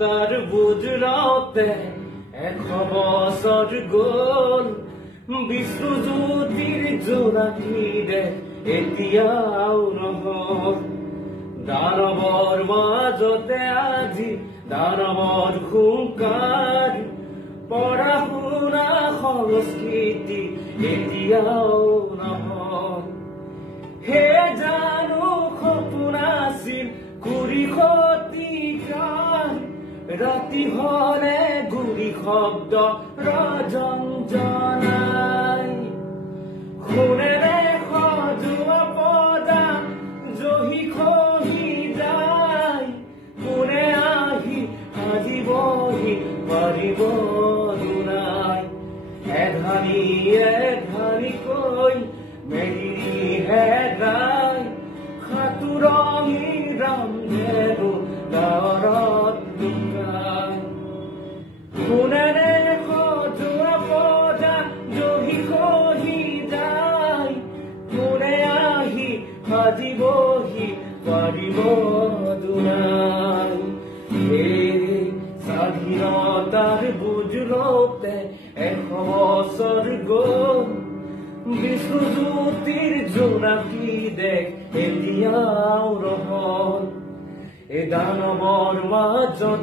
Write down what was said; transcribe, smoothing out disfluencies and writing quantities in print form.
তাৰ বুজৰাতে 100 বছৰ গল বিশ্বজ্যোতিৰ জোনাকি দেখ এতিয়াও নহল দানৱৰ মাজতে আজি দানৱৰ হুংকাৰ পঢ়া শুনা সংস্কৃতি এতিয়াও নহল হে জানো সপোন আছিল কুৰি শতিকাৰ ৰাতি হলে গুৰি শব্দ ৰজঞ্জনাই শুনেৰে সজোৱা পদা জহি খহি যায় কোনে আহি সাজিবহি পাৰিব দুনাই এধানি কৈ মেৰি হেৰাই সাঁতুৰঙি ৰামধেনু ডাৱৰত লুকাই কোনেৰে সজোৱা পদা জহি খহি যায় কোনে আহি সাজিবহি পাৰিব দুনাই এই স্বাধীনতাৰ বুজৰতে 100 বছৰ গল বিশ্বজ্যোতিৰ জোনাকি দেখ এতিয়াও নহল এই দানৱৰ মাজত